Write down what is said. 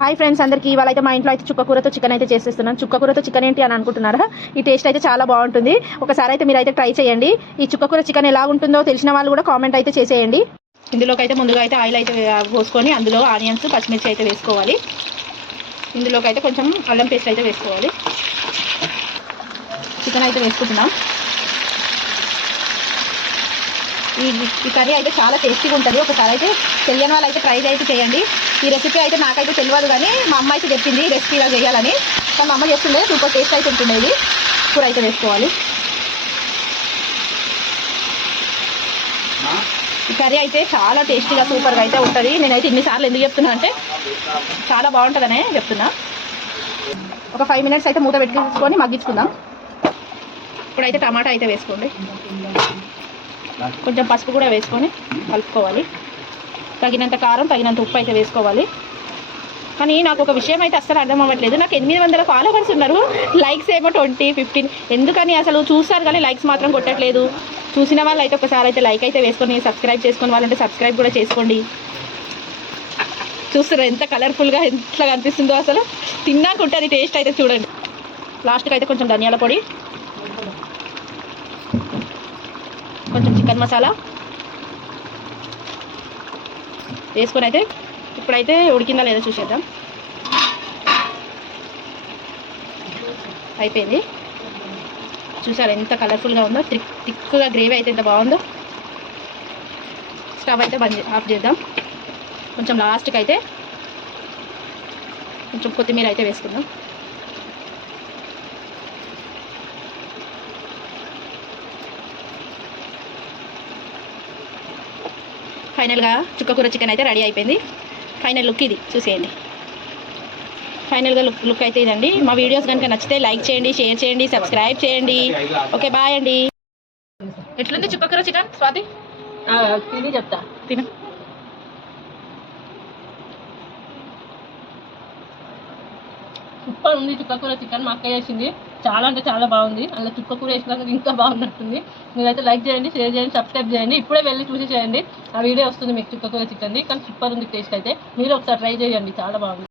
Hi friends అందరికీ ఇవాళ అయితే మా ఇంట్లో అయితే చుక్కకూరతో చికెన్ అయితే చేసేస్తున్నాను. చుక్కకూరతో చికెన్ ఏంటి అని అనుకుంటున్నారా? ఈ టేస్ట్ అయితే చాలా బాగుంటుంది. ఒకసారి అయితే మీరు అయితే ట్రై చేయండి. ఈ చుక్కకూర చికెన్ ఎలా ఉంటుందో తెలిసిన వాళ్ళు కూడా కామెంట్ అయితే చేసేయండి. ఇందులోకి అయితే ముందుగా అయితే ఆయిల్ అయితే పోసుకొని అందులో ఆనియన్స్ పచ్చిమిర్చి అయితే వేసుకోవాలి. ఇందులోకి అయితే కొంచెం అల్లం పేస్ట్ అయితే వేసుకోవాలి. చికెన్ అయితే వేసుకుంటున్నాం. ఈ కర్రీ అయితే చాలా టేస్టీగా ఉంటుంది. ఒకసారి అయితే తెలియని వాళ్ళు అయితే ట్రై అయితే చేయండి. ఈ రెసిపీ అయితే నాకైతే తెలియదు, కానీ మా అమ్మ అయితే చెప్పింది ఈ రెసిపీ ఇలా చేయాలని. కానీ మా అమ్మ చేస్తుండే సూపర్ టేస్ట్ అయితే ఉంటుంది. ఇది కూర అయితే వేసుకోవాలి. ఈ కర్రీ అయితే చాలా టేస్టీగా సూపర్గా అయితే ఉంటుంది. నేనైతే ఇన్నిసార్లు ఎందుకు చెప్తున్నా అంటే చాలా బాగుంటుందనే చెప్తున్నా. ఒక 5 minutes అయితే మూత పెట్టుకొని మగ్గించుకుందాం. ఇప్పుడైతే టమాటా అయితే వేసుకోండి. కొంచెం పసుపు కూడా వేసుకొని కలుపుకోవాలి. తగినంత కారం, తగినంత ఉప్పు అయితే వేసుకోవాలి. కానీ నాకు ఒక విషయం అయితే అస్సలు అర్థం అవ్వట్లేదు. నాకు 800 ఫాలోవర్స్ ఉన్నారు, లైక్స్ ఏమో 20, 15. ఎందుకని అసలు చూస్తారు కానీ లైక్స్ మాత్రం కొట్టట్లేదు. చూసిన వాళ్ళు అయితే ఒకసారి అయితే లైక్ అయితే వేసుకొని సబ్స్క్రైబ్ చేసుకుని వాళ్ళంటే సబ్స్క్రైబ్ కూడా చేసుకోండి. చూస్తారు ఎంత కలర్ఫుల్గా ఎట్లా కనిపిస్తుందో, అసలు తిన్నాక ఉంటుంది టేస్ట్ అయితే చూడండి. లాస్ట్కి అయితే కొంచెం ధనియాల పొడి, కొంచెం చికెన్ మసాలా వేసుకొని అయితే ఇప్పుడైతే ఉడికిందా లేదా చూసేద్దాం. అయిపోయింది. చూసారు ఎంత కలర్ఫుల్గా ఉందో, థిక్గా గ్రేవీ అయితే ఎంత బాగుందో. స్టవ్ అయితే ఆఫ్ చేద్దాం. కొంచెం లాస్ట్కి అయితే కొంచెం కొత్తిమీర అయితే వేసుకుందాం. ఫైనల్గా చుక్కకూర చికెన్ అయితే రెడీ అయిపోయింది. ఫైనల్ లుక్ ఇది చూసేయండి. ఫైనల్గా లుక్ అయితే ఇదండి. మా వీడియోస్ కనుక నచ్చితే లైక్ చేయండి, షేర్ చేయండి, సబ్స్క్రైబ్ చేయండి. ఓకే, బాయ్ అండి. ఎట్లుంది చుక్కకూర చికెన్ స్వాతి? తిని చెప్తా. తిన సూపర్ ఉంది చుక్కకూర చికెన్. మా అక్క చేసింది చాలా అంటే చాలా బాగుంది. అందులో చుక్కకూర వేసినాక ఇంకా బాగున్నట్టుంది. మీరైతే లైక్ చేయండి, షేర్ చేయండి, సబ్స్క్రైబ్ చేయండి. ఇప్పుడే వెళ్ళి చూసి చేయండి. ఆ వీడియో వస్తుంది మీకు చుక్కకూర చికెన్ది. కానీ సూపర్ ఉంది టేస్ట్ అయితే. మీరు ఒకసారి ట్రై చేయండి, చాలా బాగుంది.